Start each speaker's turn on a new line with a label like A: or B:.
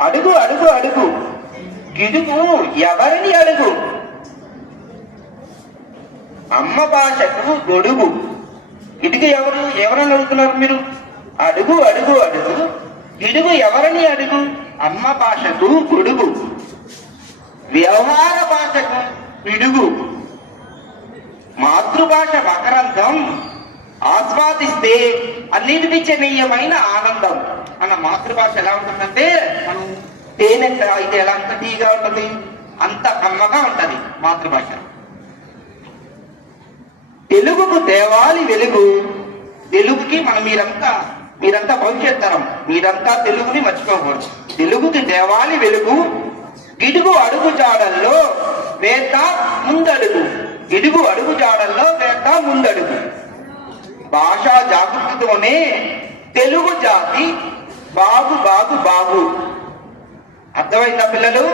A: అడుగు అడుగు అడుగు. గిడుగు ఎవరిని అడుగు? అమ్మ భాషకు గొడుగు. ఇటుగు ఎవరు ఎవరని అడుగుతున్నారు మీరు? అడుగు అడుగు అడుగు. ఇడుగు ఎవరిని అడుగు? అమ్మ భాషకు గొడుగు. వ్యవహార భాషకు పిడుగు. మాతృభాష మకరంధం ఆస్వాదిస్తే అన్నిటికీ చెనీయమైన ఆనందం మన మాతృభాష ఎలా ఉంటుందంటే మనం తేనె అయితే ఎలా అంత టీగా ఉంటుంది? అంత కమ్మగా ఉంటుంది మాతృభాష. తెలుగుకు దేవాలి వెలుగు తెలుగుకి మనం మీరంతా మీరంతా భవిష్యత్ తరం మీరంతా తెలుగుని మర్చిపోకూడదు. తెలుగుకి దేవాలి వెలుగు గిడుగు అడుగు జాడల్లో వేద్ద ముందడుగు. గిడుగు అడుగు జాడల్లో వేద్ద ముందడుగు. భాషా జాగృతితోనే తెలుగు జాతి బాగు బాగు బాగు. అర్థమైందా పిల్లలు?